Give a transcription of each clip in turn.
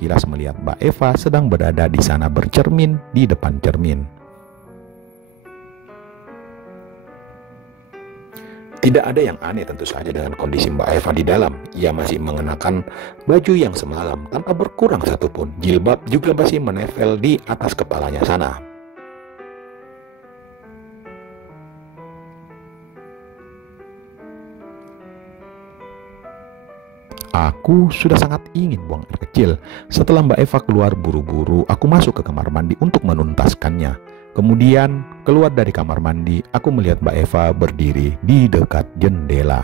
sekilas melihat Mbak Eva sedang berada di sana bercermin di depan cermin. Tidak ada yang aneh tentu saja dengan kondisi Mbak Eva di dalam. Ia masih mengenakan baju yang semalam tanpa berkurang satupun. Jilbab juga masih menempel di atas kepalanya sana. Aku sudah sangat ingin buang air kecil. Setelah Mbak Eva keluar buru-buru, aku masuk ke kamar mandi untuk menuntaskannya. Kemudian keluar dari kamar mandi, aku melihat Mbak Eva berdiri di dekat jendela.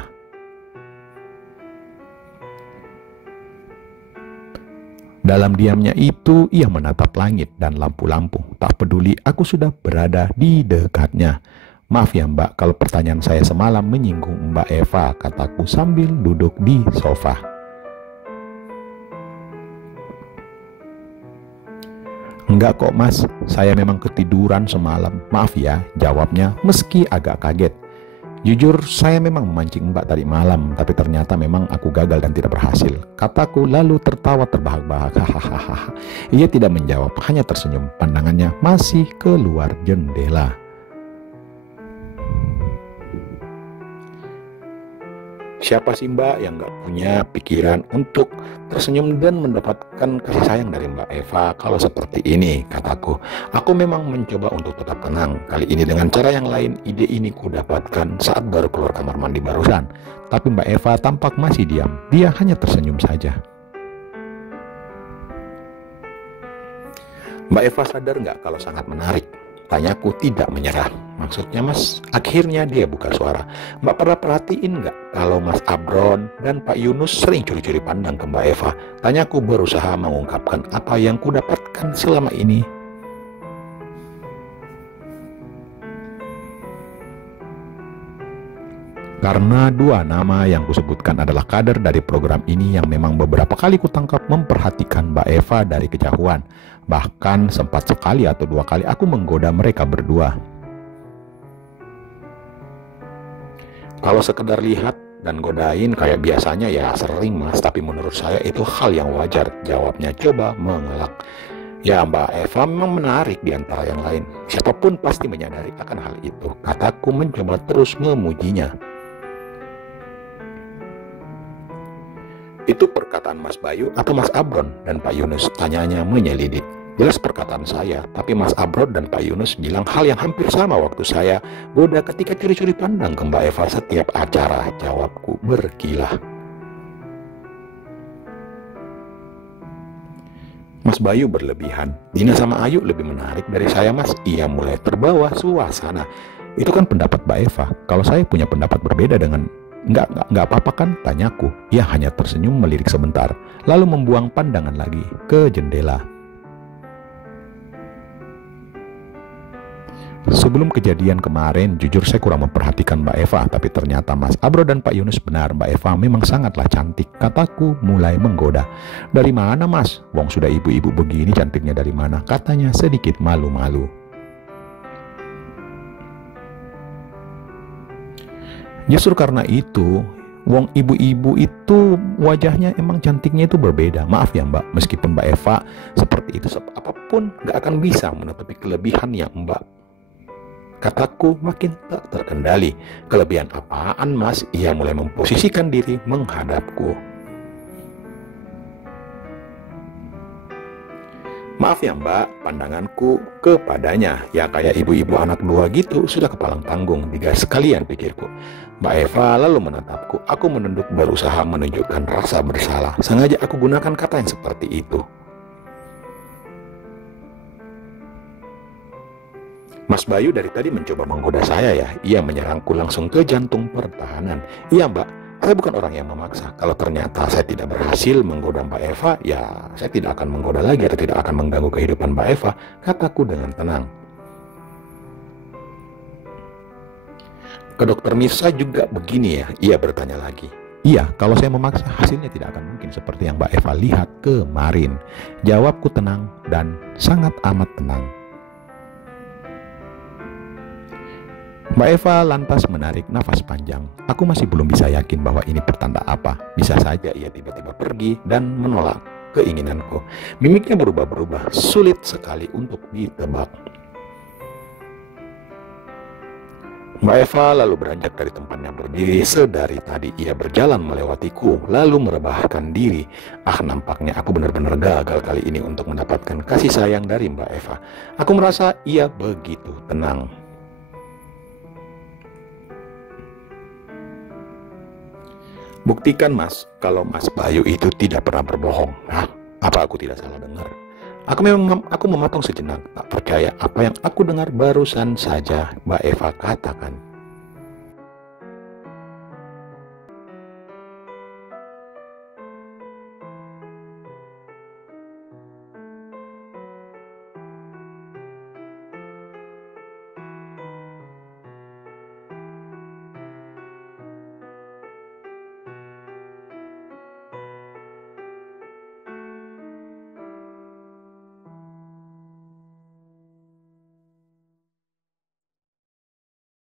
Dalam diamnya itu, ia menatap langit dan lampu-lampu. Tak peduli, aku sudah berada di dekatnya. Maaf ya Mbak, kalau pertanyaan saya semalam menyinggung Mbak Eva, kataku sambil duduk di sofa. Enggak kok Mas, saya memang ketiduran semalam. Maaf ya, jawabnya meski agak kaget. Jujur, saya memang memancing Mbak tadi malam, tapi ternyata memang aku gagal dan tidak berhasil, kataku lalu tertawa terbahak-bahak. Hahaha. Ia tidak menjawab, hanya tersenyum. Pandangannya masih keluar jendela. Siapa sih Mbak yang gak punya pikiran untuk tersenyum dan mendapatkan kasih sayang dari Mbak Eva kalau seperti ini, kataku. Aku memang mencoba untuk tetap tenang. Kali ini dengan cara yang lain. Ide ini ku dapatkan saat baru keluar kamar mandi barusan. Tapi Mbak Eva tampak masih diam. Dia hanya tersenyum saja. Mbak Eva sadar gak kalau sangat menarik? Tanyaku tidak menyerah. Maksudnya Mas? Akhirnya dia buka suara. Mbak pernah perhatiin nggak kalau Mas Abron dan Pak Yunus sering curi-curi pandang ke Mbak Eva? Tanyaku berusaha mengungkapkan apa yang ku dapatkan selama ini. Karena dua nama yang kusebutkan adalah kader dari program ini yang memang beberapa kali kutangkap memperhatikan Mbak Eva dari kejauhan. Bahkan sempat sekali atau dua kali aku menggoda mereka berdua. Kalau sekedar lihat dan godain kayak biasanya ya sering Mas, tapi menurut saya itu hal yang wajar, jawabnya coba mengelak. Ya Mbak Eva memang menarik di antara yang lain. Siapapun pasti menyadari akan hal itu, kataku mencoba terus memujinya. Itu perkataan Mas Bayu atau Mas Abron dan Pak Yunus? Tanyanya menyelidik. Jelas perkataan saya, tapi Mas Abron dan Pak Yunus bilang hal yang hampir sama waktu saya goda ketika curi-curi pandang ke Mbak Eva setiap acara, jawabku berkilah. Mas Bayu berlebihan. Dina sama Ayu lebih menarik dari saya Mas. Ia mulai terbawa suasana. Itu kan pendapat Mbak Eva. Kalau saya punya pendapat berbeda dengan Enggak apa-apa kan? Tanyaku. Ia hanya tersenyum melirik sebentar, lalu membuang pandangan lagi ke jendela. Sebelum kejadian kemarin, jujur saya kurang memperhatikan Mbak Eva, tapi ternyata Mas Abro dan Pak Yunus benar, Mbak Eva memang sangatlah cantik, kataku mulai menggoda. Dari mana Mas? Wong sudah ibu-ibu begini, cantiknya dari mana? Katanya sedikit malu-malu. Justru karena itu, wong ibu-ibu itu wajahnya emang cantiknya itu berbeda. Maaf ya Mbak, meskipun Mbak Eva seperti itu, apapun gak akan bisa menutupi kelebihan yang Mbak. Kataku makin tak terkendali. Kelebihan apaan Mas? Ia mulai memposisikan diri menghadapku. Maaf ya Mbak, pandanganku kepadanya ya kayak ibu-ibu anak dua gitu, sudah kepalang tanggung, digas sekalian pikirku. Mbak Eva lalu menatapku. Aku menunduk berusaha menunjukkan rasa bersalah. Sengaja aku gunakan kata yang seperti itu. Mas Bayu dari tadi mencoba menggoda saya ya. Ia menyerangku langsung ke jantung pertahanan. Iya Mbak, saya bukan orang yang memaksa. Kalau ternyata saya tidak berhasil menggoda Mbak Eva, ya saya tidak akan menggoda lagi atau tidak akan mengganggu kehidupan Mbak Eva, kataku dengan tenang. Ke Dokter Mirsa juga begini ya? Ia bertanya lagi. Iya, kalau saya memaksa hasilnya tidak akan mungkin seperti yang Mbak Eva lihat kemarin. Jawabku tenang dan sangat amat tenang. Mbak Eva lantas menarik nafas panjang. Aku masih belum bisa yakin bahwa ini pertanda apa. Bisa saja ia tiba-tiba pergi dan menolak. keinginanku. Mimiknya berubah-berubah, sulit sekali untuk ditebak. Mbak Eva lalu beranjak dari tempatnya berdiri. Sedari tadi ia berjalan melewatiku, lalu merebahkan diri. Nampaknya aku benar-benar gagal kali ini untuk mendapatkan kasih sayang dari Mbak Eva. Aku merasa ia begitu tenang. Buktikan Mas, kalau Mas Bayu itu tidak pernah berbohong. Apa aku tidak salah dengar? Aku memotong sejenak, tak percaya apa yang aku dengar barusan saja Mbak Eva katakan.